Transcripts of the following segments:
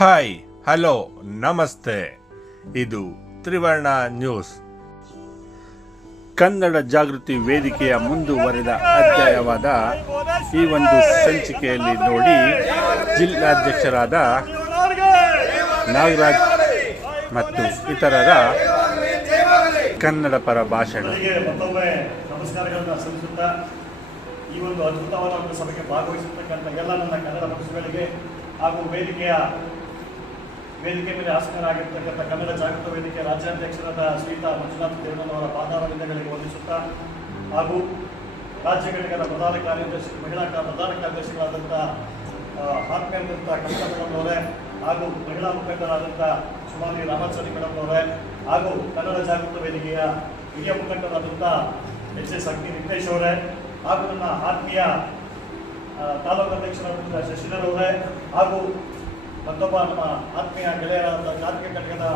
Hi hello ನಮಸ್ತೆ. ಇದು ತ್ರಿವರ್ಣ ನ್ಯೂಸ್. ಕನ್ನಡ ಜಾಗೃತಿ ವೇದಿಕೆಯ ಮುಂದುವರೆದ ಅಧ್ಯಾಯವಾದ ಈ ಒಂದು ಸಂಚಿಕೆಯಲ್ಲಿ ನೋಡಿ ಜಿಲ್ಲಾಧ್ಯಕ್ಷರಾದ ನಾಗರಾಜ್ ಮತ್ತು ಇತರರ ಕನ್ನಡ ಪರ ಭಾಷಣ. ಮತ್ತೊಮ್ಮೆ ಸಲ್ಲಿಸುತ್ತಾ ಈ ಒಂದು ಅದ್ಭುತವಾದ ಒಂದು ಸಭೆಗೆ ಭಾಗವಹಿಸಿರ್ತಕ್ಕಂಥ ಎಲ್ಲ ನನ್ನ ಕನ್ನಡ ಪಕ್ಷಗಳಿಗೆ ಹಾಗೂ ವೇದಿಕೆಯ ವೇದಿಕೆ ಮೇಲೆ ಆಸನರಾಗಿರ್ತಕ್ಕಂಥ ಕನ್ನಡ ಜಾಗೃತ ವೇದಿಕೆ ರಾಜ್ಯಾಧ್ಯಕ್ಷರಾದ ಶ್ರೀತಾ ಮಂಜುನಾಥ್ ದೇವನವರ ಪಾದಾರವಿಂದಗಳಿಗೆ ವಂದಿಸುತ್ತಾ ಹಾಗೂ ರಾಜ್ಯ ಘಟಕದ ಪ್ರಧಾನ ಕಾರ್ಯದರ್ಶಿ, ಮಹಿಳಾ ಪ್ರಧಾನ ಕಾರ್ಯದರ್ಶಿಗಳಾದಂಥ ಮೇಡಮ್ ಅವರೇ ಹಾಗೂ ಮಹಿಳಾ ಮುಖಂಡರಾದಂಥ ಸುಮಾರಿ ರಾಮಾಚಾರಿ ಮೇಡಮ್ ಅವರೇ ಹಾಗೂ ಕನ್ನಡ ಜಾಗೃತ ವೇದಿಕೆಯ ಹಿರಿಯ ಮುಖಂಡರಾದಂಥ ಎಚ್ ಎಸ್ ಅಗ್ನಿ ನಿತೇಶ್ ಅವರೇ ಹಾಗೂ ನನ್ನ ಆತ್ಮೀಯ ತಾಲೂಕು ಅಧ್ಯಕ್ಷರಾದಂಥ ಶಶಿಧರ್ ಅವರೇ ಹಾಗೂ ಮತ್ತೊಬ್ಬ ನಮ್ಮ ಆತ್ಮೀಯ ಗೆಳೆಯರಾದಂಥ ಜಾತಿಕ ಘಟಕದ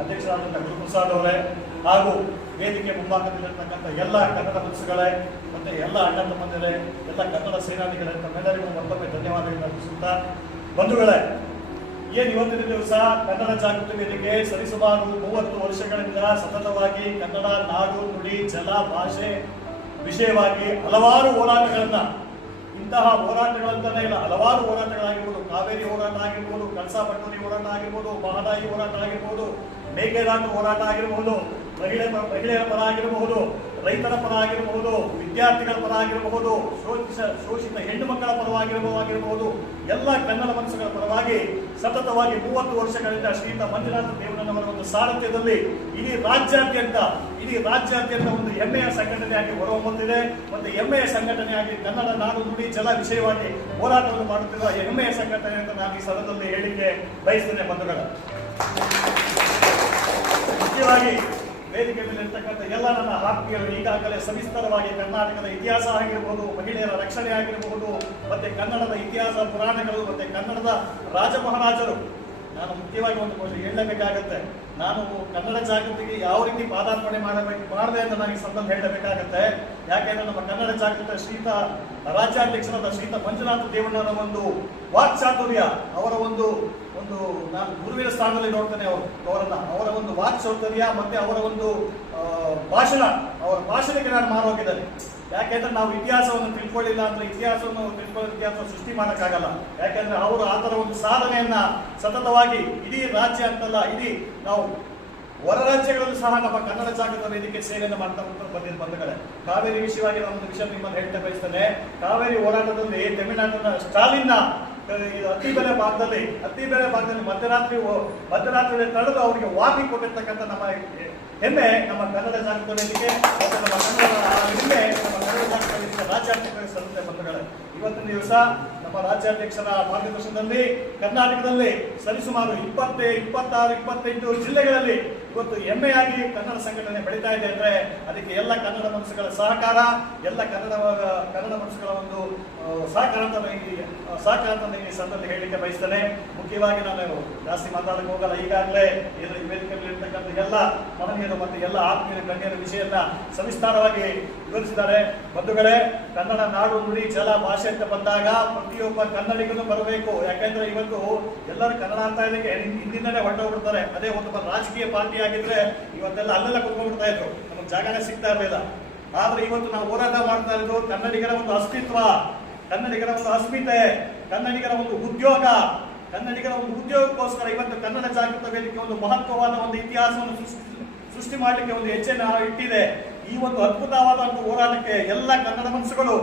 ಅಧ್ಯಕ್ಷರಾದಂಥ ಗುರುಪ್ರಸಾದ್ ಅವರೇ, ಹಾಗೂ ವೇದಿಕೆ ಮುಂಭಾಗದಲ್ಲಿರ್ತಕ್ಕಂಥ ಎಲ್ಲ ಕನ್ನಡ ಮನಸ್ಸುಗಳೇ ಮತ್ತು ಎಲ್ಲ ಅಣ್ಣ ತಮ್ಮಂದಿರೇ, ಎಲ್ಲ ಕನ್ನಡ ಸೇನಾನಿಗಳೇ, ತಮ್ಮೆಲ್ಲರಿಗೂ ಮತ್ತೊಮ್ಮೆ ಧನ್ಯವಾದಗಳನ್ನು ಅರ್ಪಿಸುತ್ತಾ ಬಂಧುಗಳೇ, ಏನು ಇವತ್ತಿನ ದಿವಸ ಕನ್ನಡ ಜಾಗೃತಿ ವೇದಿಕೆ ಸರಿಸುಮಾರು ಮೂವತ್ತು ವರ್ಷಗಳಿಂದ ಸತತವಾಗಿ ಕನ್ನಡ, ನಾಡು, ನುಡಿ, ಜಲ, ಭಾಷೆ ವಿಷಯವಾಗಿ ಹಲವಾರು ಹೋರಾಟಗಳನ್ನ ಇಂತಹ ಹೋರಾಟಗಳಂತಾನೆ ಇಲ್ಲ. ಹಲವಾರು ಹೋರಾಟಗಳಾಗಿರ್ಬೋದು ಕಾವೇರಿ ಹೋರಾಟ ಆಗಿರ್ಬೋದು ಕಳಸಾ ಪಟ್ಟಣಿ ಹೋರಾಟ ಆಗಿರ್ಬೋದು, ಮಹದಾಯಿ ಹೋರಾಟ ಆಗಿರ್ಬೋದು, ಮೇಕೆದಾಟು ಹೋರಾಟ ಆಗಿರಬಹುದು ಮಹಿಳೆ ಮಹಿಳೆಯರ ಪರ ಆಗಿರಬಹುದು ರೈತರ ಪರ ಆಗಿರಬಹುದು, ವಿದ್ಯಾರ್ಥಿಗಳ ಪರ ಆಗಿರಬಹುದು ಶೋಷಿತ ಶೋಷಿತ ಹೆಣ್ಣು ಮಕ್ಕಳ ಪರವಾಗಿರಬಹುದಾಗಿರಬಹುದು ಎಲ್ಲ ಕನ್ನಡ ಮನಸ್ಸುಗಳ ಪರವಾಗಿ ಸತತವಾಗಿ ಮೂವತ್ತು ವರ್ಷಗಳಿಂದ ಶ್ರೀಯುತ ಮಂಜುನಾಥ ದೇವನವರ ಒಂದು ಸಾರಥ್ಯದಲ್ಲಿ ಇಡೀ ರಾಜ್ಯಾದ್ಯಂತ ಇಡೀ ರಾಜ್ಯಾದ್ಯಂತ ಒಂದು ಹೆಮ್ಮೆಯ ಸಂಘಟನೆಯಾಗಿ ಹೊರಹೊಮ್ಮುತ್ತಿದೆ. ಮತ್ತು ಹೆಮ್ಮೆಯ ಸಂಘಟನೆಯಾಗಿ ಕನ್ನಡ ನಾಡು ನುಡಿ ಜಲ ವಿಷಯವಾಗಿ ಹೋರಾಟವನ್ನು ಮಾಡುತ್ತಿರುವ ಹೆಮ್ಮೆಯ ಸಂಘಟನೆ ಅಂತ ನಾನು ಈ ಸದನದಲ್ಲಿ ಹೇಳಿಕೆ ಬಯಸ್ತೇನೆ ಬಂಧುಗಳ. ಮುಖ್ಯವಾಗಿ ವೇದಿಕೆ ಮೇಲೆ ಇರ್ತಕ್ಕಂಥ ಎಲ್ಲ ನನ್ನ ಆತ್ಮೀಯರು ಈಗಾಗಲೇ ಸವಿಸ್ತರವಾಗಿ ಕರ್ನಾಟಕದ ಇತಿಹಾಸ ಆಗಿರ್ಬೋದು, ಮಹಿಳೆಯರ ರಕ್ಷಣೆ ಆಗಿರಬಹುದು ಮತ್ತೆ ಕನ್ನಡದ ಇತಿಹಾಸ ಪುರಾಣಗಳು, ಮತ್ತೆ ಕನ್ನಡದ ರಾಜಮಹಾರಾಜರು. ನಾನು ಮುಖ್ಯವಾಗಿ ಒಂದು ಬಹುಶಃ ಹೇಳಬೇಕಾಗತ್ತೆ. ನಾನು ಕನ್ನಡ ಜಾಗೃತಿಗೆ ಯಾವ ರೀತಿ ಪಾದಾರ್ಪಣೆ ಮಾಡಬೇಕು, ಮಾಡಿದೆ ಅಂತ ನನಗೆ ಸಂದರ್ಭ ಹೇಳಬೇಕಾಗತ್ತೆ. ಯಾಕೆಂದ್ರೆ ನಮ್ಮ ಕನ್ನಡ ಜಾಗೃತ ಶ್ರೀತ ರಾಜ್ಯಾಧ್ಯಕ್ಷರಾದ ಶ್ರೀತ ಮಂಜುನಾಥ ದೇವಣ್ಣನ ಒಂದು ವಾಕ್ಚಾತುರ್ಯ, ಅವರ ಒಂದು ಒಂದು, ನಾನು ಗುರುವಿನ ಸ್ಥಾನದಲ್ಲಿ ನೋಡ್ತೇನೆ ಅವರು, ಅವರನ್ನ. ಅವರ ಒಂದು ವಾಕ್ ಸೌಂದರ್ಯ ಮತ್ತೆ ಅವರ ಒಂದು ಭಾಷಣ. ಅವರ ಭಾಷಣಕ್ಕೆ ನಾನು ಮಾರೋಗಿದ್ದೇನೆ ಯಾಕೆಂದ್ರೆ ನಾವು ಇತಿಹಾಸವನ್ನು ತಿಳ್ಕೊಳ್ಳಿಲ್ಲ ಅಂದ್ರೆ ಇತಿಹಾಸವನ್ನು ತಿಳ್ಕೊಳ್ಳೋ ಇತಿಹಾಸ ಸೃಷ್ಟಿ ಮಾಡೋಕ್ಕಾಗಲ್ಲ. ಯಾಕೆಂದ್ರೆ ಅವರು ಆ ಥರ ಒಂದು ಸಾಧನೆಯನ್ನ ಸತತವಾಗಿ ಇಡೀ ರಾಜ್ಯ ಅಂತಲ್ಲ, ಇಡೀ ನಾವು ಹೊರ ರಾಜ್ಯಗಳಲ್ಲೂ ಸಹ ನಮ್ಮ ಕನ್ನಡ ಜಾಗೃತ ವೇದಿಕೆ ಸೇವೆಯನ್ನು ಮಾಡ್ತಾ ಬಂದಿದ್ದು ಬಂಧುಗಳೇ. ಕಾವೇರಿ ವಿಷಯವಾಗಿ ಒಂದು ವಿಷಯ ನಿಮ್ಮನ್ನು ಹೇಳ್ತಾ ಬಯಸ್ತೇನೆ. ಕಾವೇರಿ ಹೋರಾಟದಲ್ಲಿ ತಮಿಳುನಾಡಿನ ಸ್ಟಾಲಿನ್ನ ಇದು ಅತಿ ಬೆಲೆ ಭಾಗದಲ್ಲಿ, ಅತಿ ಬೆಲೆ ಭಾಗದಲ್ಲಿ ಮಧ್ಯರಾತ್ರಿ ಮಧ್ಯರಾತ್ರಿ ತಡೆದು ಅವರಿಗೆ ವಾರ್ನಿಂಗ್ ಕೊಟ್ಟಿರ್ತಕ್ಕಂಥ ನಮ್ಮ ಹೆಮ್ಮೆ ನಮ್ಮ ಕನ್ನಡ ಸಾಹಿತ್ಯಕ್ಕೆ ನಮ್ಮ ಕನ್ನಡ ಹೆಮ್ಮೆ ನಮ್ಮ ಕನ್ನಡ ಸಾಹಿತ್ಯ ರಾಜ್ಯಾಧ್ಯಕ್ಷರಿಗೆ ಸಲ್ಲುತ್ತೆ ಬಂಧುಗಳೇ ಇವತ್ತಿನ ದಿವಸ ನಮ್ಮ ರಾಜ್ಯಾಧ್ಯಕ್ಷರ ಮಾರ್ಗದರ್ಶನದಲ್ಲಿ ಕರ್ನಾಟಕದಲ್ಲಿ ಸರಿಸುಮಾರು ಇಪ್ಪತ್ತೇ, ಇಪ್ಪತ್ತಾರು, ಇಪ್ಪತ್ತೆಂಟು ಜಿಲ್ಲೆಗಳಲ್ಲಿ ಇವತ್ತು ಹೆಮ್ಮೆಯಾಗಿ ಕನ್ನಡ ಸಂಘಟನೆ ಬೆಳೀತಾ ಇದೆ ಅಂದ್ರೆ ಅದಕ್ಕೆ ಎಲ್ಲ ಕನ್ನಡ ಮನಸ್ಸುಗಳ ಸಹಕಾರ, ಎಲ್ಲ ಕನ್ನಡ ಕನ್ನಡ ಮನಸ್ಸುಗಳ ಒಂದು ಅಂತ ನಾನು ಈ ಸಂದರ್ಭದಲ್ಲಿ ಹೇಳಲಿಕ್ಕೆ ಬಯಸ್ತೇನೆ. ಮುಖ್ಯವಾಗಿ ನಾನು ಜಾಸ್ತಿ ಮಾತಾಡಕ್ಕೆ ಹೋಗಲ್ಲ. ಈಗಾಗಲೇ ಎಲ್ಲ ವೇದಿಕೆಯಲ್ಲಿರ್ತಕ್ಕಂಥ ಎಲ್ಲ ಮಹನೀಯರು ಮತ್ತು ಎಲ್ಲ ಆತ್ಮೀಯ ಗಣ್ಯರ ವಿಷಯನ ಸವಿಸ್ತಾರವಾಗಿ ವಿವರಿಸಿದ್ದಾರೆ. ಬಂಧುಗಳೇ, ಕನ್ನಡ ನಾಡು ನುಡಿ ಜಲ ಭಾಷೆ ಅಂತ ಬಂದಾಗ ಪ್ರತಿಯೊಬ್ಬ ಕನ್ನಡಿಗನು ಬರಬೇಕು. ಯಾಕೆಂದ್ರೆ ಇವತ್ತು ಎಲ್ಲರೂ ಕನ್ನಡ ಅಂತ ಇದಕ್ಕೆ ಹಿಂದಿನೇ ಹೊರಟೋಗ್ಬಿಡ್ತಾರೆ ಅದೇ ಒಂದು ರಾಜಕೀಯ ಪಾರ್ಟಿ ಆಗಿದ್ರೆ ಇವತ್ತೆಲ್ಲ ಅಲ್ಲೆಲ್ಲ ಕುತ್ಕೊಂಡ್ಬಿಡ್ತಾ ಇದ್ರು. ನಮಗೆ ಜಾಗನೇ ಸಿಗ್ತಾ ಇರಲಿಲ್ಲ. ಆದ್ರೆ ಇವತ್ತು ನಾವು ಹೋರಾಟ ಮಾಡ್ತಾ ಇರೋದು ಕನ್ನಡಿಗರ ಒಂದು ಅಸ್ತಿತ್ವ. ಕನ್ನಡಿಗರ ಒಂದು ಅಸ್ಮಿತೆ, ಕನ್ನಡಿಗರ ಒಂದು ಉದ್ಯೋಗ, ಕನ್ನಡಿಗರ ಒಂದು ಉದ್ಯೋಗಕ್ಕೋಸ್ಕರ ಇವತ್ತು ಕನ್ನಡ ಜಾಗೃತ ವೇದಿಕೆ ಒಂದು ಮಹತ್ವವಾದ ಒಂದು ಇತಿಹಾಸವನ್ನು ಸೃಷ್ಟಿ ಮಾಡಲಿಕ್ಕೆ ಒಂದು ಹೆಚ್ಚಿನ ಇಟ್ಟಿದೆ. ಈ ಒಂದು ಅದ್ಭುತವಾದ ಒಂದು ಹೋರಾಟಕ್ಕೆ ಎಲ್ಲ ಕನ್ನಡ ಮನಸ್ಸುಗಳು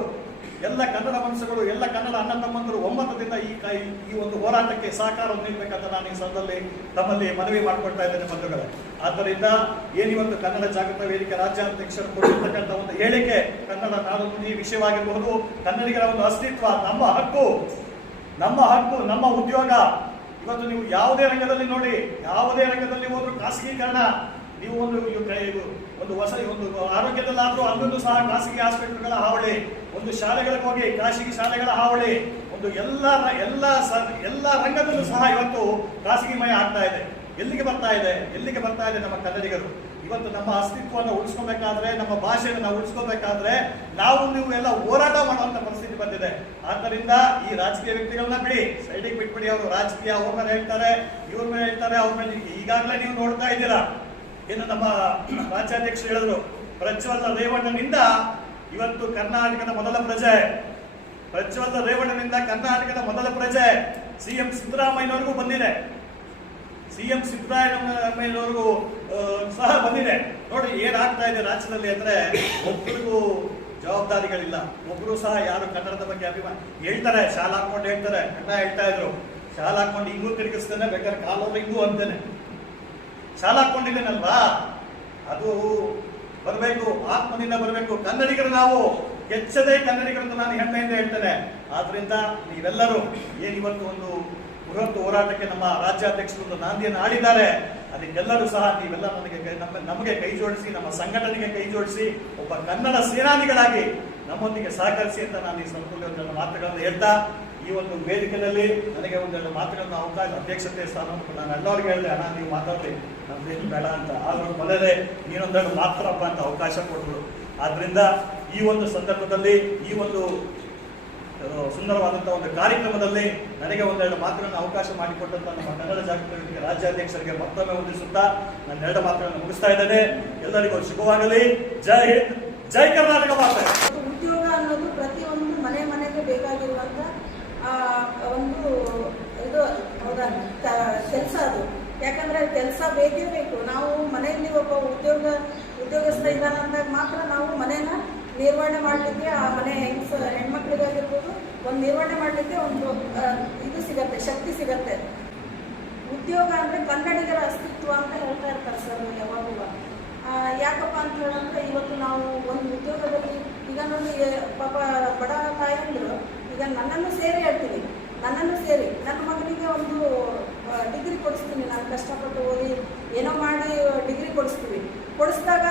ಎಲ್ಲ ಕನ್ನಡ ಮನಸ್ಸುಗಳು ಎಲ್ಲ ಕನ್ನಡ ಅಣ್ಣ ತಮ್ಮಂದರು ಒಮ್ಮತದಿಂದ ಈ ಈ ಒಂದು ಹೋರಾಟಕ್ಕೆ ಸಹಕಾರವನ್ನು ನೀಡಬೇಕಂತ ನಾನು ಈ ಸಂದರ್ಭದಲ್ಲಿ ತಮ್ಮಲ್ಲಿ ಮನವಿ ಮಾಡಿಕೊಳ್ತಾ ಇದ್ದೇನೆ ಬಂಧುಗಳೇ. ಆದ್ದರಿಂದ ಏನಿವತ್ತು ಕನ್ನಡ ಜಾಗೃತ ವೇದಿಕೆ ರಾಜ್ಯಾಧ್ಯಕ್ಷರು ಕೊಟ್ಟಿರ್ತಕ್ಕಂಥ ಒಂದು ಹೇಳಿಕೆ ಕನ್ನಡ ನಾಡು ನುಡಿ ವಿಷಯವಾಗಿರಬಹುದು. ಕನ್ನಡಿಗರ ಒಂದು ಅಸ್ತಿತ್ವ, ನಮ್ಮ ಹಕ್ಕು ನಮ್ಮ ಹಕ್ಕು, ನಮ್ಮ ಉದ್ಯೋಗ. ಇವತ್ತು ನೀವು ಯಾವುದೇ ರಂಗದಲ್ಲಿ ನೋಡಿ, ಯಾವುದೇ ರಂಗದಲ್ಲಿ ಹೋದ್ರು ಖಾಸಗೀಕರಣ. ನೀವು ಒಂದು ಒಂದು ಹೊಸ ಒಂದು ಆರೋಗ್ಯದಲ್ಲಾದರೂ ಅಲ್ಲೂ ಸಹ ಖಾಸಗಿ ಆಸ್ಪತ್ರೆಗಳ ಹಾವಳಿ, ಒಂದು ಶಾಲೆಗಳಿಗೆ ಹೋಗಿ ಖಾಸಗಿ ಶಾಲೆಗಳ ಹಾವಳಿ, ಒಂದು ಎಲ್ಲ ಎಲ್ಲ ಎಲ್ಲ ರಂಗದಲ್ಲೂ ಸಹ ಇವತ್ತು ಖಾಸಗಿಮಯ ಆಗ್ತಾ ಇದೆ. ಎಲ್ಲಿಗೆ ಬರ್ತಾ ಇದೆ? ಎಲ್ಲಿಗೆ ಬರ್ತಾ ಇದೆ ನಮ್ಮ ಕನ್ನಡಿಗರು? ಇವತ್ತು ನಮ್ಮ ಅಸ್ತಿತ್ವವನ್ನು ಉಳಿಸ್ಕೋಬೇಕಾದ್ರೆ, ನಮ್ಮ ಭಾಷೆಯನ್ನು ನಾವು ಉಳಿಸ್ಕೋಬೇಕಾದ್ರೆ, ನಾವು ನೀವು ಎಲ್ಲ ಹೋರಾಟ ಮಾಡುವಂತ ಪರಿಸ್ಥಿತಿ ಬಂದಿದೆ. ಆದ್ದರಿಂದ ಈ ರಾಜಕೀಯ ವ್ಯಕ್ತಿಗಳನ್ನ ಬಿಡಿ. ಸೈಡಿಗೆ ಬಿಟ್ಬಿಡಿ ಅವರು. ರಾಜಕೀಯ ಅವ್ರ ಮೇಲೆ ಹೇಳ್ತಾರೆ, ಇವ್ರ ಮೇಲೆ ಹೇಳ್ತಾರೆ, ಅವ್ರ ಮೇಲೆ ಈಗಾಗಲೇ ನೀವು ನೋಡ್ತಾ ಇದ್ದೀರಾ. ಏನು ನಮ್ಮ ರಾಜ್ಯಾಧ್ಯಕ್ಷರು ಹೇಳಿದ್ರು ಪ್ರಜ್ವಲ್ಲ ರೇವಣ್ಣನಿಂದ ಇವತ್ತು ಕರ್ನಾಟಕದ ಮೊದಲ ಪ್ರಜೆ. ಪ್ರಜ್ವಲ್ಲ ರೇವಣ್ಣನಿಂದ ಕರ್ನಾಟಕದ ಮೊದಲ ಪ್ರಜೆ. ಸಿಎಂ ಸಿದ್ದರಾಮಯ್ಯನವರೆಗೂ ಬಂದಿದೆ. ಸಿಎಂ ಸಿದ್ದರಾಮಯ್ಯನವರೆಗೂ ಆ, ಸಹ ಬಂದಿದೆ. ನೋಡಿ ಏನಾಗ್ತಾ ಇದೆ ರಾಜ್ಯದಲ್ಲಿ ಅಂದ್ರೆ ಒಬ್ಬರಿಗೂ ಜವಾಬ್ದಾರಿಗಳಿಲ್ಲ. ಒಬ್ರು ಸಹ ಯಾರು ಕನ್ನಡದ ಬಗ್ಗೆ ಅಭಿಮಾನ. ಹೇಳ್ತಾರೆ ಶಾಲಾ ಹಾಕೊಂಡು ಹೇಳ್ತಾರೆ ಕನ್ನಡ ಹೇಳ್ತಾ ಇದ್ರು. ಶಾಲಾ ಹಾಕೊಂಡು ಹಿಂಗೂ ತಿರುಗಿಸ್ತೇನೆ ಬೇಕಾದ್ರೆ ಕಾಲೋರು ಹಿಂಗೂ ಅಂತೇನೆ. ಶಾಲಾ ಹಾಕೊಂಡಿದ್ದೇನಲ್ವಾ? ಅದು ಬರಬೇಕು ಆತ್ಮದಿಂದ ಬರಬೇಕು. ಕನ್ನಡಿಗರು ನಾವು ಕೆಚ್ಚದೆ ಕನ್ನಡಿಗರು ಅಂತ ನಾನು ಹೆಮ್ಮೆಯಿಂದ ಹೇಳ್ತೇನೆ. ಆದ್ರಿಂದ ನೀವೆಲ್ಲರೂ ಏನಿವತ್ತು ಒಂದು ಬೃಹತ್ ಹೋರಾಟಕ್ಕೆ ನಮ್ಮ ರಾಜ್ಯಾಧ್ಯಕ್ಷರು ಒಂದು ನಾಂದಿಯನ್ನು ಆಡಿದ್ದಾರೆ, ಅದಕ್ಕೆಲ್ಲರೂ ಸಹ ನೀವೆಲ್ಲ ನನಗೆ ನಮಗೆ ಕೈ ಜೋಡಿಸಿ, ನಮ್ಮ ಸಂಘಟನೆಗೆ ಕೈ ಜೋಡಿಸಿ, ಒಬ್ಬ ಕನ್ನಡ ಸೇನಾನಿಗಳಾಗಿ ನಮ್ಮೊಂದಿಗೆ ಸಹಕರಿಸಿ ಅಂತ ನಾನು ಈ ಸಂದರ್ಭದಲ್ಲಿ ಮಾತುಗಳನ್ನು ಹೇಳ್ತಾ ಈ ಒಂದು ವೇದಿಕೆಯಲ್ಲಿ ನನಗೆ ಒಂದೆರಡು ಮಾತುಗಳನ್ನು ಅವಕಾಶ, ಅಧ್ಯಕ್ಷತೆ ಸ್ಥಾನ ನಾನು ಎಲ್ಲರಿಗೆ ಹೇಳಿದೆ. ಅಣ್ಣ, ನೀವು ಮಾತಾಡ್ರಿ. ನಮ್ದೇನು ಬೇಡ ಅಂತ. ಆದರೂ ಮೊದಲೇ ನೀನೊಂದೆರಡು ಮಾತ್ರಪ್ಪ ಅಂತ ಅವಕಾಶ ಕೊಟ್ಟರು. ಆದ್ದರಿಂದ ಈ ಒಂದು ಸಂದರ್ಭದಲ್ಲಿ, ಈ ಒಂದು ಸುಂದರವಾದಂಥ ಒಂದು ಕಾರ್ಯಕ್ರಮದಲ್ಲಿ ನನಗೆ ಒಂದೆರಡು ಮಾತುಗಳನ್ನು ಅವಕಾಶ ಮಾಡಿಕೊಟ್ಟಂತ ನಮ್ಮ ಕನ್ನಡ ಜಾಗೃತಿ ವೇದಿಕೆ ರಾಜ್ಯಾಧ್ಯಕ್ಷರಿಗೆ ಮತ್ತೊಮ್ಮೆ ವಂದಿಸುತ್ತಾ ನನ್ನ ಎರಡು ಮಾತುಗಳನ್ನು ಮುಗಿಸ್ತಾ ಇದ್ದೇನೆ. ಎಲ್ಲರಿಗೂ ಶುಭವಾಗಲಿ. ಜೈ ಹಿಂದ್, ಜೈ ಕರ್ನಾಟಕ ಮಾತೆ. ಉದ್ಯೋಗ ಅನ್ನೋದು ಪ್ರತಿಯೊಂದು ಮನೆ ಮನೆಗೆ ಬೇಕಾಗಿರುವಂತ ಒಂದು ಇದು ಹೌದಾ? ಕೆಲಸ ಅದು. ಯಾಕಂದ್ರೆ ಕೆಲಸ ಬೇಕೇ ಬೇಕು. ನಾವು ಮನೆಯಲ್ಲಿ ಒಬ್ಬ ಉದ್ಯೋಗ ಉದ್ಯೋಗಸ್ಥ ಇದ್ದಾನೆ ಅಂದಾಗ ಮಾತ್ರ ನಾವು ಮನೇನ ನಿರ್ವಹಣೆ ಮಾಡಲಿಕ್ಕೆ ಆ ಮನೆ ಹೆಂಗ್ಸ ಹೆಣ್ಮಕ್ಳಿಗಾಗಿರ್ಬೋದು, ಒಂದು ನಿರ್ವಹಣೆ ಮಾಡಲಿಕ್ಕೆ ಒಂದು ಇದು ಸಿಗತ್ತೆ, ಶಕ್ತಿ ಸಿಗತ್ತೆ. ಉದ್ಯೋಗ ಅಂದರೆ ಕನ್ನಡಿಗರ ಅಸ್ತಿತ್ವ ಅಂತ ಹೇಳ್ತಾ ಇರ್ತಾರೆ ಸರ್ ಯಾವಾಗೂ. ಯಾಕಪ್ಪ ಅಂತ ಹೇಳಂದ್ರೆ ಇವತ್ತು ನಾವು ಒಂದು ಉದ್ಯೋಗದಲ್ಲಿ ಈಗ ನಮಗೆ ಪಾಪ ಬಡ ತಾಯಂದ್ರು ಈಗ ನನ್ನನ್ನು ಸೇರಿ ಹೇಳ್ತೀನಿ. ನನ್ನನ್ನು ಸೇರಿ. ನನ್ನ ಮಗನಿಗೆ ಒಂದು ಡಿಗ್ರಿ ಕೊಡಿಸ್ತೀನಿ. ನಾನು ಕಷ್ಟಪಟ್ಟು ಓದಿ ಏನೋ ಮಾಡಿ ಡಿಗ್ರಿ ಕೊಡಿಸ್ತೀವಿ. ಕೊಡಿಸಿದಾಗ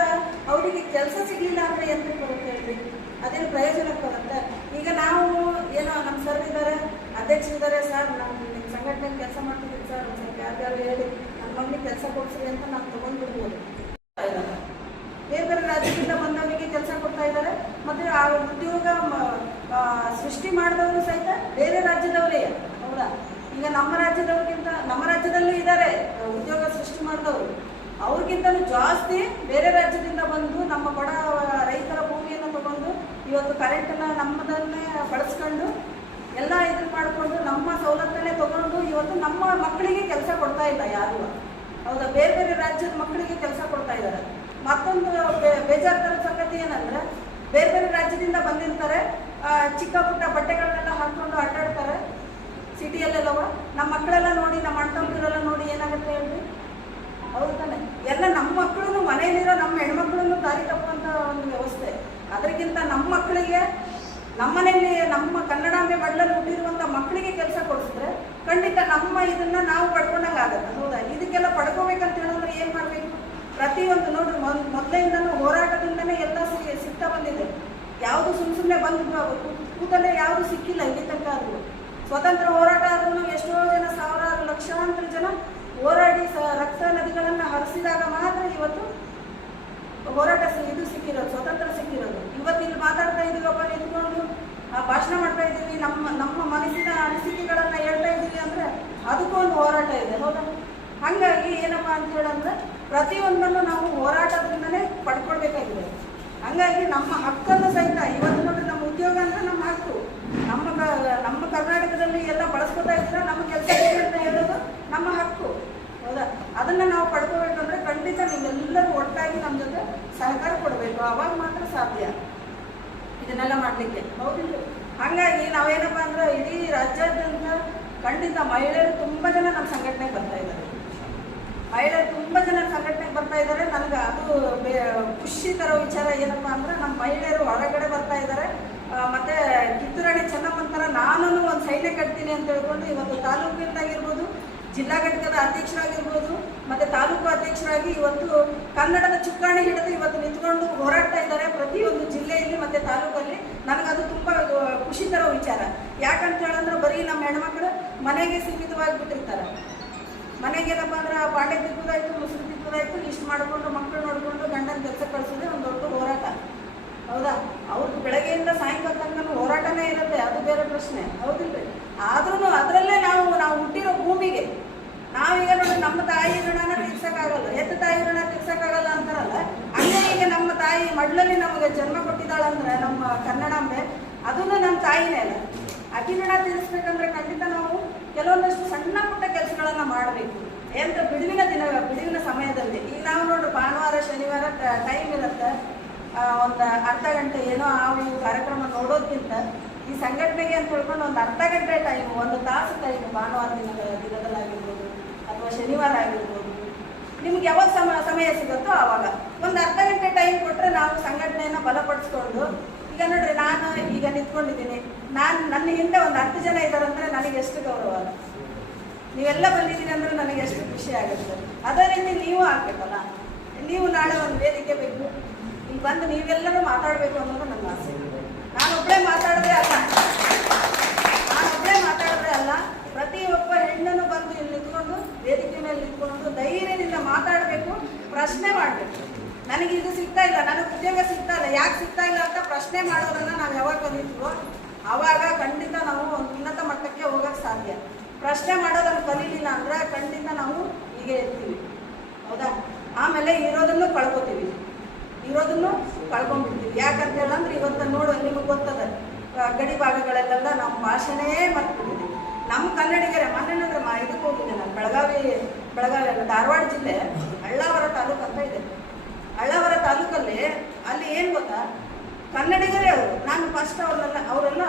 ಅವರಿಗೆ ಕೆಲಸ ಸಿಗಲಿಲ್ಲ ಅಂದರೆ ಎಂತ ಬರುತ್ತೆ ಹೇಳ್ರಿ? ಅದೇನು ಪ್ರಯೋಜನಕ್ಕೆ ಬರುತ್ತೆ ಈಗ ನಾವು ಏನೋ ನಮ್ಮ ಸರ್ ಇದ್ದಾರೆ ಅಧ್ಯಕ್ಷರಿದ್ದಾರೆ ಸರ್ ನಮ್ಮ ನಿಮ್ಮ ಸಂಘಟನೆ ಕೆಲಸ ಮಾಡ್ತಿದ್ದೀನಿ ಸರ್. ಒಂದು ಸ್ವಲ್ಪ ಯಾರ್ಯಾರು ಹೇಳಿ. ನಮ್ಮ ಮಗನಿಗೆ ಕೆಲಸ ಕೊಡಿಸ್ರಿ ಅಂತ ನಾನು ತೊಗೊಂಡ್ಬಿಡ್ಬೋದು. ಬೇರೆ ಬೇರೆ ರಾಜ್ಯದಿಂದ ಬಂದವರಿಗೆ ಕೆಲಸ ಕೊಡ್ತಾ ಇದ್ದಾರೆ. ಮತ್ತೆ ಆ ಉದ್ಯೋಗ ಸೃಷ್ಟಿ ಮಾಡಿದವರು ಸಹಿತ ಬೇರೆ ರಾಜ್ಯದವರೇ. ಹೌದಾ? ಈಗ ನಮ್ಮ ರಾಜ್ಯದವ್ರಿಗಿಂತ, ನಮ್ಮ ರಾಜ್ಯದಲ್ಲೂ ಇದ್ದಾರೆ ಉದ್ಯೋಗ ಸೃಷ್ಟಿ ಮಾಡಿದವರು. ಅವ್ರಿಗಿಂತಲೂ ಜಾಸ್ತಿ ಬೇರೆ ರಾಜ್ಯದಿಂದ ಬಂದು ನಮ್ಮ ಬಡ ರೈತರ ಭೂಮಿಯನ್ನು ತಗೊಂಡು ಇವತ್ತು ಕರೆಂಟನ್ನು ನಮ್ಮದನ್ನೇ ಬಳಸ್ಕೊಂಡು ಎಲ್ಲ ಇದನ್ನು ಮಾಡಿಕೊಂಡು ನಮ್ಮ ಸವಲತ್ತನ್ನೇ ತಗೊಂಡು ಇವತ್ತು ನಮ್ಮ ಮಕ್ಕಳಿಗೆ ಕೆಲಸ ಕೊಡ್ತಾ ಇಲ್ಲ ಯಾರು ಹೌದಾ? ಬೇರೆ ಬೇರೆ ರಾಜ್ಯದ ಮಕ್ಕಳಿಗೆ ಕೆಲಸ ಕೊಡ್ತಾ ಇದ್ದಾರೆ. ಮತ್ತೊಂದು ಬೇ- ಬೇಜಾರು ಸಂಗತಿ ಏನಂದ್ರೆ, ಬೇರೆ ಬೇರೆ ರಾಜ್ಯದಿಂದ ಬಂದಿರ್ತಾರೆ. ಚಿಕ್ಕ ಪುಟ್ಟ ಬಟ್ಟೆಗಳನ್ನೆಲ್ಲ ಹಾಕೊಂಡು ಅಡ್ಡಾಡ್ತಾರೆ. ಸಿಟಿಯಲ್ಲೆಲ್ಲವ. ನಮ್ಮ ಮಕ್ಕಳೆಲ್ಲ ನೋಡಿ ನಮ್ಮ ಅಣ್ಣ ನೋಡಿ ಏನಾಗುತ್ತೆ ಹೇಳಿ? ಹೌದು ತಾನೆ. ಎಲ್ಲ ನಮ್ಮ ಮಕ್ಕಳನ್ನು, ಮನೆಯಲ್ಲಿರೋ ನಮ್ಮ ಹೆಣ್ಮಕ್ಳನ್ನು ದಾರಿ ತಪ್ಪುವಂತ ಒಂದು ವ್ಯವಸ್ಥೆ. ಅದಕ್ಕಿಂತ ನಮ್ಮ ಮಕ್ಕಳಿಗೆ ನಮ್ಮನೇಲಿ ನಮ್ಮ ಕನ್ನಡಾಂಬೆ ಮಡ್ಲಲ್ಲಿ ಹುಟ್ಟಿರುವಂತ ಮಕ್ಕಳಿಗೆ ಕೆಲಸ ಕೊಡಿಸಿದ್ರೆ ಖಂಡಿತ ನಮ್ಮ ಇದನ್ನ ನಾವು ಪಡ್ಕೊಂಡಂಗೆ ಆಗತ್ತೆ. ಹೌದಾ? ಇದಕ್ಕೆಲ್ಲ ಪಡ್ಕೋಬೇಕಂತ ಹೇಳಿದ್ರೆ ಏನು ಮಾಡಬೇಕು? ಪ್ರತಿಯೊಂದು ನೋಡ್ರಿ, ಮೊದ್, ಮೊದಲಿಂದನೂ ಹೋರಾಟದಿಂದನೇ ಎಲ್ಲ ಸಿಗ್ತಾ ಬಂದಿದೆ. ಯಾವುದು ಸುಮ್ ಸುಮ್ಮನೆ ಬಂದು ಕೂತಲ್ಲೇ ಯಾವುದು ಸಿಕ್ಕಿಲ್ಲ ಇಲ್ಲಿ ತನಕ ಆದ್ರೂ. ಸ್ವತಂತ್ರ ಹೋರಾಟ ಆದ್ರೂ ಎಷ್ಟೋ ಜನ, ಸಾವಿರಾರು ಲಕ್ಷಾಂತರ ಜನ ಹೋರಾಡಿ ಸ- ರಕ್ತ ನದಿಗಳನ್ನ ಹರಿಸಿದಾಗ ಮಾತ್ರ ಇವತ್ತು ಹೋರಾಟ ಇದು ಸಿಕ್ಕಿರೋದು. ಸ್ವತಂತ್ರ ಸಿಕ್ಕಿರೋದು ಇವತ್ತು ಇಲ್ಲಿ ಮಾತಾಡ್ತಾ ಇದೀವಪ್ಪ ನಿಂತ್ಕೊಂಡು ಆ, ಭಾಷಣ ಮಾಡ್ತಾ ಇದ್ದೀವಿ. ನಮ್ಮ ನಮ್ಮ ಮನಸ್ಸಿನ ಅನಿಸಿಕೆಗಳನ್ನ ಹೇಳ್ತಾ ಇದ್ದೀವಿ ಅಂದ್ರೆ ಅದಕ್ಕೂ ಒಂದು ಹೋರಾಟ ಇದೆ. ಹೌದಾ? ಹಂಗಾಗಿ ಏನಪ್ಪ ಅಂತ ಹೇಳಂದ್ರೆ ಪ್ರತಿಯೊಂದನ್ನು ನಾವು ಹೋರಾಟದಿಂದನೇ ಪಡ್ಕೊಳ್ಬೇಕಾಗಿದೆ. ಹಂಗಾಗಿ ನಮ್ಮ ಹಕ್ಕನ್ನು ಸಹಿತ ಇವತ್ತು ನೋಡ್ರಿ, ನಮ್ಮ ಉದ್ಯೋಗ ಅಂದ್ರೆ ನಮ್ಮ ಹಕ್ಕು. ನಮ್ಮ ನಮ್ಮ ಕರ್ನಾಟಕದಲ್ಲಿ ಎಲ್ಲ ಬಳಸ್ಕೊತಾ ಇದ್ರೆ ನಮ್ಮ ಕೆಲಸ ಅಂತ ಹೇಳೋದು ನಮ್ಮ ಹಕ್ಕು. ಹೌದಾ? ಅದನ್ನ ನಾವು ಪಡ್ಕೋಬೇಕಂದ್ರೆ ಖಂಡಿತ ನೀವೆಲ್ಲರೂ ಒಟ್ಟಾಗಿ ನಮ್ಮ ಜೊತೆ ಸಹಕಾರ ಕೊಡಬೇಕು. ಅವಾಗ ಮಾತ್ರ ಸಾಧ್ಯ. ಇದನ್ನೆಲ್ಲ ಮಾಡ್ಲಿಕ್ಕೆ. ಹೌದಿಲ್ಲ ಹಂಗಾಗಿ ನಾವೇನಪ್ಪ ಅಂದ್ರೆ ಇಡೀ ರಾಜ್ಯಾದ್ಯಂತ ಖಂಡಿತ ಮಹಿಳೆಯರು ತುಂಬಾ ಜನ ನಮ್ಮ ಸಂಘಟನೆಗೆ ಬರ್ತಾ ಇದ್ದಾರೆ. ಮಹಿಳೆಯರು ತುಂಬಾ ಜನ ಸಂಘಟನೆಗೆ ಬರ್ತಾ ಇದ್ದಾರೆ. ನನಗೆ ಅದು ಖುಷಿ ತರೋ ವಿಚಾರ ಏನಪ್ಪ ಅಂದ್ರೆ ನಮ್ಮ ಮಹಿಳೆಯರು ಹೊರಗಡೆ ಬರ್ತಾ ಇದ್ದಾರೆ. ಮತ್ತು ಕಿತ್ತೂರಾಣಿ ಚೆನ್ನಮ್ಮಂತರ ನಾನು ಒಂದು ಸೈನ್ಯ ಕಟ್ತೀನಿ ಅಂತ ಹೇಳ್ಕೊಂಡು ಇವತ್ತು ತಾಲೂಕಿಂದಾಗಿರ್ಬೋದು ಜಿಲ್ಲಾ ಘಟಕದ ಅಧ್ಯಕ್ಷರಾಗಿರ್ಬೋದು ಮತ್ತೆ ತಾಲೂಕು ಅಧ್ಯಕ್ಷರಾಗಿ ಇವತ್ತು ಕನ್ನಡದ ಚುಕ್ಕಾಣಿ ಹಿಡಿದು ಇವತ್ತು ನಿಂತ್ಕೊಂಡು ಹೋರಾಡ್ತಾ ಇದ್ದಾರೆ ಪ್ರತಿಯೊಂದು ಜಿಲ್ಲೆಯಲ್ಲಿ ಮತ್ತೆ ತಾಲೂಕಲ್ಲಿ. ನನಗದು ತುಂಬಾ ಖುಷಿ ತರೋ ವಿಚಾರ. ಯಾಕಂತ ಹೇಳಂದ್ರೆ ಬರೀ ನಮ್ಮ ಹೆಣ್ಮಕ್ಳು ಮನೆಗೆ ಸೀಮಿತವಾಗಿ ಬಿಟ್ಟಿರ್ತಾರೆ. ಮನೆಗೆ ಏನಪ್ಪ ಅಂದ್ರೆ ಬಾಂಡೆ ತಿಕ್ಕುದಾಯ್ತು ಮುಸುರು ತಿಕ್ಕುದಾಯ್ತು ಇಷ್ಟು ಮಾಡಿಕೊಂಡು ಮಕ್ಕಳು ನೋಡಿಕೊಂಡು ಗಂಡನ ಕೆಲಸ ಕಳ್ಸೋದೇ ಒಂದು ದೊಡ್ಡ ಹೋರಾಟ. ಹೌದಾ? ಅವ್ರದ್ದು ಬೆಳಗ್ಗೆಯಿಂದ ಸಾಯಂಕಾಲ ತನಕ ಹೋರಾಟನೇ ಇರುತ್ತೆ. ಅದು ಬೇರೆ ಪ್ರಶ್ನೆ. ಹೌದಿಲ್ರಿ ಆದ್ರೂ ಅದರಲ್ಲೇ ನಾವು ನಾವು ಹುಟ್ಟಿರೋ ಭೂಮಿಗೆ ನಾವೀಗ ನೋಡಿ ನಮ್ಮ ತಾಯಿ ಋಣನ ತೀರ್ಸಕ್ಕಾಗಲ್ಲ. ಎತ್ತ ತಾಯಿ ಋಣ ತೀರ್ಸಕ್ಕಾಗಲ್ಲ ಅಂತಾರಲ್ಲ, ಹಂಗೆ ಈಗ ನಮ್ಮ ತಾಯಿ ಮಡ್ಲಲ್ಲಿ ನಮಗೆ ಜನ್ಮ ಕೊಟ್ಟಿದ್ದಾಳಂದ್ರೆ ನಮ್ಮ ಕನ್ನಡಾಂಬೆ ಅದನ್ನು ನಮ್ಮ ತಾಯಿನೇ ಅಲ್ಲ. ಅತಿ ಋಣ ತೀರಿಸ್ಬೇಕಂದ್ರೆ ಖಂಡಿತ ನಾವು ಕೆಲವೊಂದಷ್ಟು ಸಣ್ಣ ಪುಟ್ಟ ಕೆಲಸಗಳನ್ನು ಮಾಡಬೇಕು. ಏನಂದ್ರೆ ಬಿಡುವಿನ ದಿನ, ಬಿಡುವಿನ ಸಮಯದಲ್ಲಿ. ಈಗ ನಾವು ನೋಡ್ರಿ ಭಾನುವಾರ, ಶನಿವಾರ ಟೈಮ್ ಇರುತ್ತೆ. ಒಂದು ಅರ್ಧ ಗಂಟೆ ಏನೋ ಆ ಒಂದು ಕಾರ್ಯಕ್ರಮ ನೋಡೋದ್ಕಿಂತ ಈ ಸಂಘಟನೆಗೆ ಅಂತ ಹೇಳ್ಕೊಂಡು ಒಂದು ಅರ್ಧ ಗಂಟೆ ಟೈಮ್ ಒಂದು ತಾಸು ಟೈಮ್ ಭಾನುವಾರ ದಿನದ ದಿನದಲ್ಲಾಗಿರ್ಬೋದು. ಅಥವಾ ಶನಿವಾರ ಆಗಿರ್ಬೋದು ನಿಮ್ಗೆ ಯಾವಾಗ ಸಮ, ಸಮಯ ಸಿಗುತ್ತೋ ಆವಾಗ ಒಂದು ಅರ್ಧ ಗಂಟೆ ಟೈಮ್ ಕೊಟ್ಟರೆ ನಾವು ಸಂಘಟನೆಯನ್ನು ಬಲಪಡಿಸ್ಕೊಂಡು, ಈಗ ನೋಡ್ರಿ ನಾನು ಈಗ ನಿಂತ್ಕೊಂಡಿದ್ದೀನಿ. ನಾನು, ನನ್ನ ಹಿಂದೆ ಒಂದು ಹತ್ತು ಜನ ಇದ್ದಾರಂದ್ರೆ ನನಗೆ ಎಷ್ಟು ಗೌರವ? ನೀವೆಲ್ಲ ಬಂದಿದ್ದೀನಿ ಅಂದ್ರೆ ನನಗೆ ಎಷ್ಟು ಖುಷಿ ಆಗುತ್ತೆ? ಅದೇ ರೀತಿ ನೀವು ಆಗ್ಬೇಕಲ್ಲ. ನೀವು ನಾಳೆ ಒಂದು ವೇದಿಕೆ ಬೇಕು. ಇಲ್ಲಿ ಬಂದು ನೀವೆಲ್ಲರೂ ಮಾತಾಡಬೇಕು ಅನ್ನೋದು ನನ್ನ ಆಸೆ. ನಾನು ಒಬ್ಬಳೇ ಮಾತಾಡಿದ್ರೆ ಅಲ್ಲ ನಾನೊಬ್ಬಳೇ ಮಾತಾಡಿದ್ರೆ ಅಲ್ಲ ಪ್ರತಿಯೊಬ್ಬ ಹೆಣ್ಣನ್ನು ಬಂದು ಇಲ್ಲಿ ನಿಂತ್ಕೊಂಡು ವೇದಿಕೆ ಮೇಲೆ ನಿಂತ್ಕೊಂಡು ಧೈರ್ಯದಿಂದ ಮಾತಾಡಬೇಕು ಪ್ರಶ್ನೆ ಮಾಡಬೇಕು ನನಗೆ ಇದು ಸಿಗ್ತಾ ಇಲ್ಲ ನನಗೆ ಉದ್ಯೋಗ ಸಿಗ್ತಾ ಇಲ್ಲ ಯಾಕೆ ಸಿಗ್ತಾ ಇಲ್ಲ ಅಂತ ಪ್ರಶ್ನೆ ಮಾಡೋದನ್ನ ನಾವು ಯಾವಾಗ ಕಲಿತೀವೋ ಆವಾಗ ಖಂಡಿತ ನಾವು ಒಂದು ಉನ್ನತ ಮಟ್ಟಕ್ಕೆ ಹೋಗಕ್ಕೆ ಸಾಧ್ಯ ಪ್ರಶ್ನೆ ಮಾಡೋದನ್ನು ಕಲೀಲಿಲ್ಲ ಅಂದ್ರೆ ಖಂಡಿತ ನಾವು ಹೀಗೆ ಇರ್ತೀವಿ ಹೌದಾ ಆಮೇಲೆ ಇರೋದನ್ನು ಕಳ್ಕೊತೀವಿ ಇರೋದನ್ನು ಕಳ್ಕೊಂಡ್ಬಿಡ್ತೀವಿ. ಯಾಕಂತ ಹೇಳಂದ್ರೆ ಇವತ್ತು ನೋಡು, ನಿಮಗೆ ಗೊತ್ತದ ಗಡಿ ಭಾಗಗಳಲ್ಲೆಲ್ಲ ನಮ್ಮ ಭಾಷೆನೇ ಮರ್ತಿದ್ದೀವಿ ನಮ್ಮ ಕನ್ನಡಿಗರೇ, ಮೊನ್ನೆ ಮಾ, ಇದಕ್ಕೆ ಹೋಗಿದ್ದೆ ನಾನು, ಬೆಳಗಾವಿ ಬೆಳಗಾವಿ ಅಲ್ಲ, ಧಾರವಾಡ ಜಿಲ್ಲೆ, ಅಳ್ಳಾವರ ತಾಲೂಕು ಅಂತ ಇದೆ. ಹಳ್ಳಾವರ ತಾಲೂಕಲ್ಲಿ ಅಲ್ಲಿ ಏನು ಗೊತ್ತಾ? ಕನ್ನಡಿಗರೇ ಅವರು, ನಾನು ಫಸ್ಟ್ ಅವ್ರನ್ನೆಲ್ಲ, ಅವರೆಲ್ಲ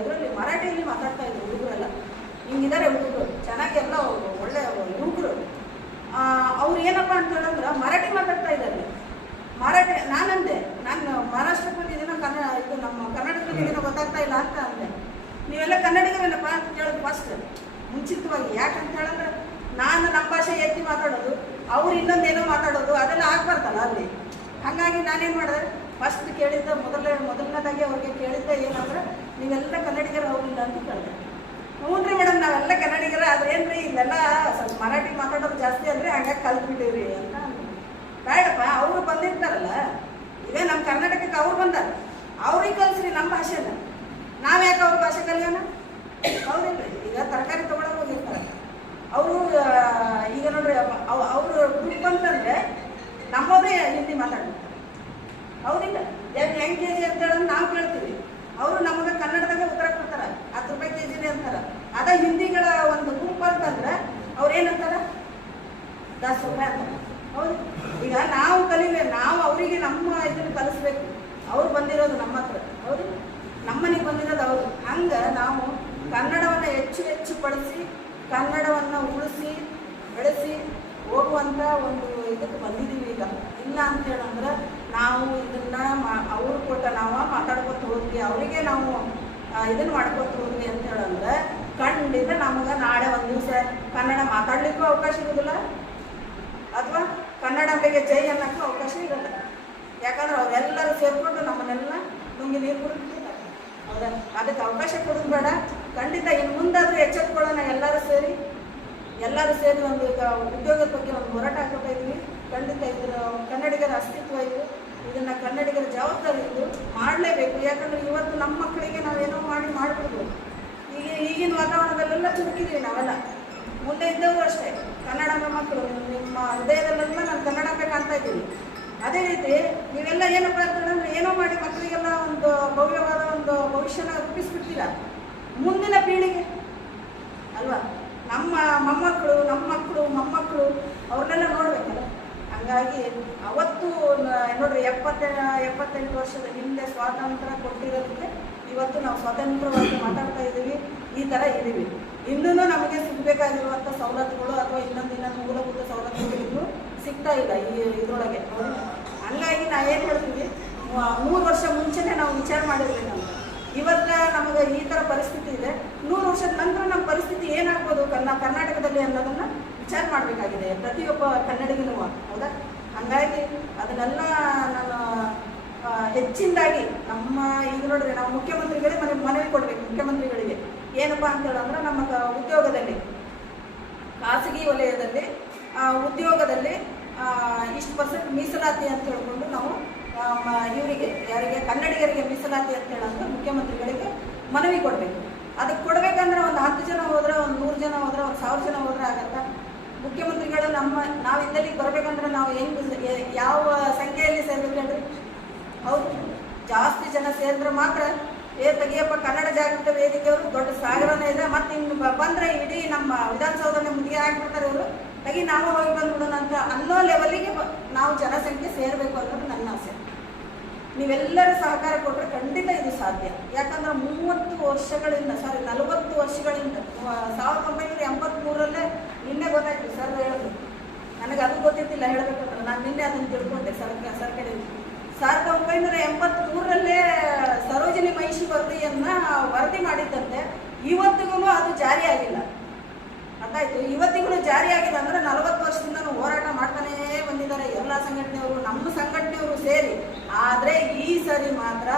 ಇದರಲ್ಲಿ ಮರಾಠಿಯಲ್ಲಿ ಮಾತಾಡ್ತಾ ಇದ್ರು ಹುಡುಗರೆಲ್ಲ. ಹಿಂಗಿದ್ದಾರೆ ಹುಡುಗರು ಚೆನ್ನಾಗೆಲ್ಲ ಒಳ್ಳೆ ಯುವಕರು. ಅವ್ರು ಏನಪ್ಪ ಅಂತ ಹೇಳಿದ್ರೆ ಮರಾಠಿ ಮಾತಾಡ್ತಾ ಇದ್ದಾರೆ. ಮರಾಠಿ ನಾನಂದೆ, ನಾನು ಮಹಾರಾಷ್ಟ್ರಕ್ಕೆ ಬಂದಿದ್ದೀನೋ ಕನ್ನಡ ಇದು ನಮ್ಮ ಕರ್ನಾಟಕದಲ್ಲಿ ಗೊತ್ತಾಗ್ತಾ ಇಲ್ಲ ಅಂತ ಅಂದೆ. ನೀವೆಲ್ಲ ಕನ್ನಡಿಗರಲ್ಲಪ್ಪ ಅಂತ ಕೇಳೋದು ಫಸ್ಟ್ ಮುಂಚಿತವಾಗಿ, ಯಾಕಂತ ಹೇಳಿದ್ರೆ ನಾನು ನಮ್ಮ ಭಾಷೆ ಎತ್ತಿ ಮಾತಾಡೋದು, ಅವ್ರು ಇನ್ನೊಂದೇನೋ ಮಾತಾಡೋದು, ಅದೆಲ್ಲ ಆಗ್ಬಾರ್ದಲ್ಲ ಅಲ್ಲಿ. ಹಾಗಾಗಿ ನಾನೇನು ಮಾಡಿದೆ ಫಸ್ಟ್ ಕೇಳಿದ್ದ ಮೊದಲನೇ ಮೊದಲನೇದಾಗಿ ಅವ್ರಿಗೆ ಕೇಳಿದ್ದೆ, ಏನಂದ್ರೆ ನೀವೆಲ್ಲ ಕನ್ನಡಿಗರು ಹೋಗಿಲ್ಲ ಅಂತ ಕೇಳಿದೆ. ಹ್ಞೂ ರೀ ಮೇಡಮ್, ನಾವೆಲ್ಲ ಕನ್ನಡಿಗರ, ಆದ್ರೆ ರೀ ಇಲ್ಲೆಲ್ಲ ಸ್ವಲ್ಪ ಮರಾಠಿ ಮಾತಾಡೋದು ಜಾಸ್ತಿ ಅಂದರೆ ಹಂಗಾಗಿ ಕಲ್ತ್ಬಿಟ್ಟಿವ್ರಿ ಅಂತ. ಬೇಡಪ್ಪ ಅವರು ಬಂದಿರ್ತಾರಲ್ಲ. ಇದೇ ನಮ್ಮ ಕರ್ನಾಟಕಕ್ಕೆ ಅವ್ರು ಬಂದಾರ. ಅವ್ರಿಗೆ ಕಲಿಸ್ರಿ ನಮ್ಮ ಭಾಷೆನ. ನಾವು ಯಾಕೆ ಅವ್ರ ಭಾಷೆ ಕಲಿಯೋಣ? ಹೌದಿಲ್ರಿ ಈಗ ತರಕಾರಿ ತಗೊಳಕ್ ಹೋಗಿರ್ತಾರೆ ಅವರು ಈಗ ನೋಡ್ರಿ ಅವರು ಗ್ರೂಪ್ ಅಂತಂದ್ರೆ ನಮ್ಮವ್ರೇ ಹಿಂದಿ ಮಾತಾಡ್ತಾರೆ. ಹೌದಿಲ್ಲ? ಹೆಂಗ್ ಹೆಂಗ್ ಕೆ ಜಿ ಅಂತ ಹೇಳೋದು ನಾವು ಕೇಳ್ತೀವಿ. ಅವರು ನಮಗೆ ಕನ್ನಡದಾಗ ಉತ್ತರ ಕೊಡ್ತಾರ. ಹತ್ತು ರೂಪಾಯಿ ಕೆ ಜಿನೇ ಅಂತಾರ. ಅದ ಹಿಂದಿಗಳ ಒಂದು ಗುಂಪು ಅಂತಂದ್ರೆ ಅವ್ರು ಏನಂತಾರ ದಸ್ ರೂಪಾಯಿ ಅಂತಾರ. ಹೌದು. ಈಗ ನಾವು ಕಲಿಬೇಕು ನಾವು ಅವರಿಗೆ ನಮ್ಮ ಇದನ್ನು ಕಲಿಸ್ಬೇಕು. ಅವ್ರು ಬಂದಿರೋದು ನಮ್ಮ ಹತ್ರ. ಹೌದು. ನಮ್ಮನೆಗೆ ಬಂದಿರೋದು ಅವರು. ಹಂಗೆ ನಾವು ಕನ್ನಡವನ್ನು ಹೆಚ್ಚು ಹೆಚ್ಚು ಬಳಸಿ, ಕನ್ನಡವನ್ನು ಉಳಿಸಿ, ಬೆಳೆಸಿ ಹೋಗುವಂತ ಒಂದು ಇದಕ್ಕೆ ಬಂದಿದ್ದೀವಿ ಈಗ. ಇಲ್ಲ ಅಂತ ಹೇಳಂದ್ರೆ ನಾವು ಇದನ್ನು ಮಾ- ಅವ್ರು ಕೊಟ್ಟ ನಾವು ಮಾತಾಡ್ಕೊತ ಹೋದ್ವಿ. ಅವರಿಗೆ ನಾವು ಇದನ್ನು ಇದನ್ನ ಮಾಡ್ಕೊತ ಹೋದ್ವಿ ಅಂತ ಹೇಳಂದ್ರೆ ಖಂಡಿತ ನಮ್ಗೆ ನಾಳೆ ಒಂದು ದಿವಸ ಕನ್ನಡ ಮಾತಾಡ್ಲಿಕ್ಕೂ ಅವಕಾಶ ಇರೋದಿಲ್ಲ. ಅಥವಾ ಕನ್ನಡಂಬೆಗೆ ಜೈ ಅನ್ನೋಕ್ಕೂ ಅವಕಾಶ ಇರಲ್ಲ ಯಾಕಂದ್ರೆ ಅವರೆಲ್ಲರೂ ಸೇರಿಕೊಂಡು ನಮ್ಮನ್ನೆಲ್ಲ ನುಂಗಿ ನೀರು ಕುಡಿದ ಅದಕ್ಕೆ ಅವಕಾಶ ಕೊಡೋದು ಬೇಡ. ಖಂಡಿತ ಇನ್ನು ಮುಂದಾದ್ರೂ ಎಚ್ಚೆತ್ಕೊಳ್ಳೋಣ ಎಲ್ಲರೂ ಸೇರಿ. ಎಲ್ಲರೂ ಸೇರಿ ಒಂದು ಈಗ ಉದ್ಯೋಗದ ಬಗ್ಗೆ ಒಂದು ಹೋರಾಟ ಹಾಕೋತಾ ಇದ್ವಿ. ಖಂಡಿತ ಇದ್ರ ಕನ್ನಡಿಗರ ಅಸ್ತಿತ್ವ ಇದು. ಇದನ್ನು ಕನ್ನಡಿಗರ ಜವಾಬ್ದಾರಿ ಇದು. ಮಾಡಲೇಬೇಕು. ಯಾಕಂದ್ರೆ ಇವತ್ತು ನಮ್ಮ ಮಕ್ಕಳಿಗೆ ನಾವೇನೋ ಮಾಡಿ ಮಾಡಿಬಿಡ್ಬೋದು. ಈಗ ಈಗಿನ ವಾತಾವರಣದಲ್ಲೆಲ್ಲ ಚುರುಕಿದ್ವಿ ನಾವೆಲ್ಲ. ಮುಂದೆ ಇದ್ದವರು ಅಷ್ಟೇ. ಕನ್ನಡ ಮಕ್ಕಳು ನಿಮ್ಮ ಹೃದಯದಲ್ಲೆಲ್ಲ ನಾನು ಕನ್ನಡ ಕಾಣ್ತಾ ಇದ್ದೀನಿ. ಅದೇ ರೀತಿ ನೀವೆಲ್ಲ ಏನಪ್ಪ ಅಂತಂದ್ರೆ ಏನೋ ಮಾಡಿ ಮಕ್ಕಳಿಗೆಲ್ಲ ಒಂದು ಭವ್ಯವಾದ ಒಂದು ಭವಿಷ್ಯನ ರೂಪಿಸ್ಬಿಡ್ತೀರ? ಮುಂದಿನ ಪೀಳಿಗೆ. ಅಲ್ವಾ? ನಮ್ಮ ಮೊಮ್ಮಕ್ಕಳು, ನಮ್ಮ ಮಕ್ಕಳು, ಮೊಮ್ಮಕ್ಕಳು, ಅವ್ರನ್ನೆಲ್ಲ ನೋಡ್ಬೇಕಲ್ಲ. ಹಂಗಾಗಿ ಅವತ್ತು ನೋಡ್ರಿ, ಎಪ್ಪತ್ತ ಎಪ್ಪತ್ತೆಂಟು ವರ್ಷದ ಹಿಂದೆ ಸ್ವಾತಂತ್ರ್ಯ ಕೊಟ್ಟಿರೋದಕ್ಕೆ ಇವತ್ತು ನಾವು ಸ್ವತಂತ್ರವಾಗಿ ಮಾತಾಡ್ತಾ ಇದ್ದೀವಿ, ಈ ಥರ ಇದ್ದೀವಿ. ಇನ್ನೂ ನಮಗೆ ಸಿಗಬೇಕಾಗಿರುವಂಥ ಸವಲತ್ತುಗಳು ಅಥವಾ ಇನ್ನೊಂದು ಇನ್ನೊಂದು ಮೂಲಭೂತ ಸವಲತ್ತುಗಳು ಸಿಗ್ತಾ ಇಲ್ಲ ಈ ಇದರೊಳಗೆ. ಹಂಗಾಗಿ ನಾ ಏನು ಹೇಳ್ತೀವಿ ಮೂರು ವರ್ಷ ಮುಂಚೆನೇ ನಾವು ವಿಚಾರ ಮಾಡಿದ್ವಿ ನಾವು. ಇವತ್ತ ನಮಗೆ ಈ ಥರ ಪರಿಸ್ಥಿತಿ ಇದೆ. ನೂರು ವರ್ಷದ ನಂತರ ನಮ್ಮ ಪರಿಸ್ಥಿತಿ ಏನಾಗ್ಬೋದು ಕನ್ನ ಕರ್ನಾಟಕದಲ್ಲಿ ಅನ್ನೋದನ್ನ ವಿಚಾರ ಮಾಡಬೇಕಾಗಿದೆ. ಪ್ರತಿಯೊಬ್ಬ ಕನ್ನಡಿಗನೂ ಹೌದಾ? ಹಂಗಾಗಿ ಅದನ್ನೆಲ್ಲ ನಾನು ಹೆಚ್ಚಿನದಾಗಿ ನಮ್ಮ ಈಗ ನೋಡಿದ್ರೆ ನಾವು ಮುಖ್ಯಮಂತ್ರಿಗಳಿಗೆ ಮನೆ ಮನವಿ ಕೊಡ್ಬೇಕು ಮುಖ್ಯಮಂತ್ರಿಗಳಿಗೆ. ಏನಪ್ಪಾ ಅಂತ ಹೇಳಂದ್ರೆ ನಮ್ಮ ಉದ್ಯೋಗದಲ್ಲಿ, ಖಾಸಗಿ ವಲಯದಲ್ಲಿ ಉದ್ಯೋಗದಲ್ಲಿ ಇಷ್ಟು ಪರ್ಸೆಂಟ್ ಮೀಸಲಾತಿ ಅಂತ ಹೇಳ್ಕೊಂಡು ನಾವು ಇವರಿಗೆ, ಯಾರಿಗೆ, ಕನ್ನಡಿಗರಿಗೆ ಮೀಸಲಾತಿ ಅಂತ ಹೇಳಂದ್ರೆ ಮುಖ್ಯಮಂತ್ರಿಗಳಿಗೆ ಮನವಿ ಕೊಡಬೇಕು. ಅದಕ್ಕೆ ಕೊಡಬೇಕಂದ್ರೆ ಒಂದು ಹತ್ತು ಜನ ಹೋದ್ರೆ, ಒಂದು ನೂರು ಜನ ಹೋದ್ರೆ, ಒಂದು ಸಾವಿರ ಜನ ಹೋದ್ರೆ ಆಗತ್ತಾ? ಮುಖ್ಯಮಂತ್ರಿಗಳು ನಮ್ಮ ನಾವು ಇದ್ದಲ್ಲಿಗೆ ಬರಬೇಕಂದ್ರೆ ನಾವು ಹೆಂಗೆ, ಯಾವ ಹೌದು ಜಾಸ್ತಿ ಜನ ಸೇರಿದ್ರೆ ಮಾತ್ರ ಏ ತೆಗಿಯಪ್ಪ ಕನ್ನಡ ಜಾಗೃತ ವೇದಿಕೆಯವರು ದೊಡ್ಡ ಸಾಗರನೇ ಇದೆ. ಮತ್ತೆ ಇನ್ನು ಬಂದ್ರೆ ಇಡೀ ನಮ್ಮ ವಿಧಾನಸೌಧನ ಮುಗಿಗೆ ಹಾಕ್ಬಿಡ್ತಾರೆ ಅವರು ತೆಗಿ ನಾವು ಹೋಗಿ ಬಂದ್ಬಿಡೋಣ ಅಂತ ಅನ್ನೋ ಲೆವೆಲ್ಲಿಗೆ ನಾವು ಜನಸಂಖ್ಯೆ ಸೇರಬೇಕು ಅನ್ನೋದು ನನ್ನ ಆಸೆ. ನೀವೆಲ್ಲರೂ ಸಹಕಾರ ಕೊಟ್ಟರೆ ಖಂಡಿತ ಇದು ಸಾಧ್ಯ. ಯಾಕಂದ್ರೆ ಮೂವತ್ತು ವರ್ಷಗಳಿಂದ ಸಾರಿ ನಲವತ್ತು ವರ್ಷಗಳಿಂದ ಸಾವಿರದ ಒಂಬೈನೂರ ಎಂಬತ್ತ್ಮೂರಲ್ಲೇ ನಿನ್ನೆ ಗೊತ್ತಾಯ್ತು ಸರ್ ಹೇಳಿದ್ರು ನನಗೆ ಅದು ಗೊತ್ತಿದ್ದಿಲ್ಲ ಹೇಳಬೇಕಂದ್ರೆ ನಾನು ನಿನ್ನೆ ಅದನ್ನು ತಿಳ್ಕೊಂಡೆ ಸರ್ಕಾರ ಸರ್ಕಾರಿ ಸಾವಿರದ ಒಂಬೈನೂರ ಎಂಬತ್ತ್ಮೂರರಲ್ಲೇ ಸರೋಜಿನಿ ಮಹಿಷಿ ವರದಿಯನ್ನ ವರದಿ ಮಾಡಿದ್ದಂತೆ ಇವತ್ತಿಗೂ ಅದು ಜಾರಿಯಾಗಿಲ್ಲ ಅರ್ಥಾಯ್ತು ಇವತ್ತಿಗೂ ಜಾರಿಯಾಗಿದೆ ಅಂದ್ರೆ ನಲವತ್ತು ವರ್ಷದಿಂದ ಹೋರಾಟ ಮಾಡ್ತಾನೇ ಬಂದಿದ್ದಾರೆ ಎಲ್ಲ ಸಂಘಟನೆಯವರು, ನಮ್ಮ ಸಂಘಟನೆಯವರು ಸೇರಿ. ಆದರೆ ಈ ಸರಿ ಮಾತ್ರ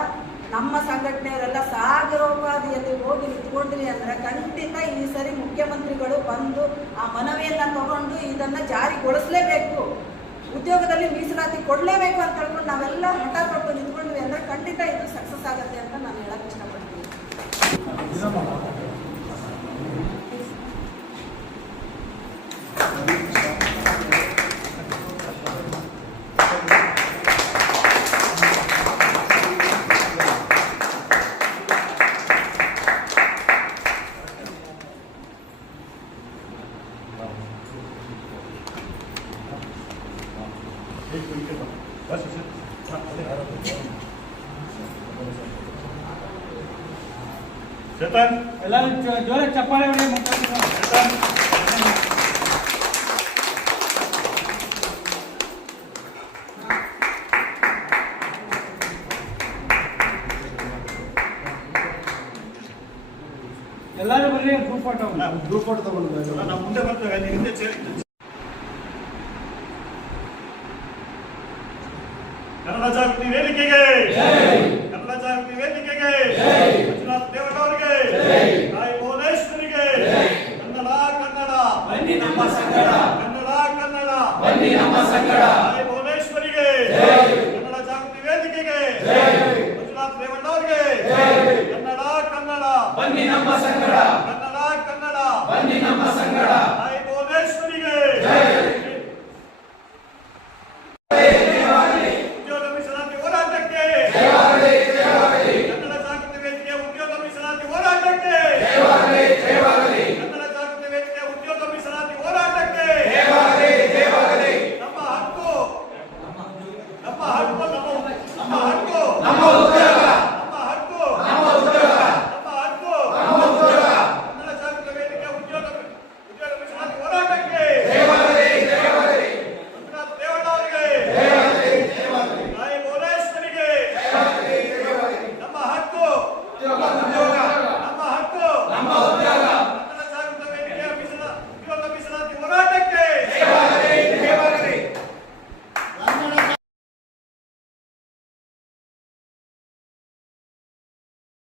ನಮ್ಮ ಸಂಘಟನೆಯವರೆಲ್ಲ ಸಾಗರೋಪಾದಿಯಲ್ಲಿ ಹೋಗಿ ನಿಂತ್ಕೊಂಡ್ರಿ ಅಂದ್ರೆ ಖಂಡಿತ ಈ ಸರಿ ಮುಖ್ಯಮಂತ್ರಿಗಳು ಬಂದು ಆ ಮನವಿಯನ್ನ ತಗೊಂಡು ಇದನ್ನ ಜಾರಿಗೊಳಿಸಲೇಬೇಕು. ಉದ್ಯೋಗದಲ್ಲಿ ಮೀಸಲಾತಿ ಕೊಡಲೇಬೇಕು ಅಂತ ಹೇಳ್ಕೊಂಡು ನಾವೆಲ್ಲ ಹಠ ಕೊಟ್ಟು ನಿಂತ್ಕೊಂಡ್ವಿ ಅಂದ್ರೆ ಖಂಡಿತ ಇದು ಸಕ್ಸಸ್ ಆಗುತ್ತೆ ಅಂತ ನಾನು ಹೇಳಕ್ ಇಷ್ಟಪಡ್ತೀನಿ. ಚೇತನ್ ಎಲ್ಲರೂ ಜೋ- ಜೋರಾಗಿ ಚಪ್ಪಾಳೆ ಹೊಡಿ ಮುಖ್ಯಮಂತ್ರಿ ಚೇತನ್ ಎಲ್ಲರೂ ಬರ್ರಿ ಗ್ರೂಪ್ ಫೋಟೋ ಗ್ರೂಪ್ ಫೋಟೋ ತಗೊಂಡು ನಾವು ಮುಂದೆ ಬರ್ತೇವೆ ನೀವು ಹಿಂದೆ ಸೇರಿ ನಮ್ಮ ಸಂಕಟ ಭುವನೇಶ್ವರಿಗೆ. ಕನ್ನಡ ಜಾಗೃತಿ ವೇದಿಕೆಗೆ. ಮಂಜುನಾಥ್ ರೇವಣ್ಣ ಅವರಿಗೆ ಕನ್ನಡ ಕನ್ನಡ. ಬನ್ನಿ ನಮ್ಮ ಸಂಕಟ 남고 남고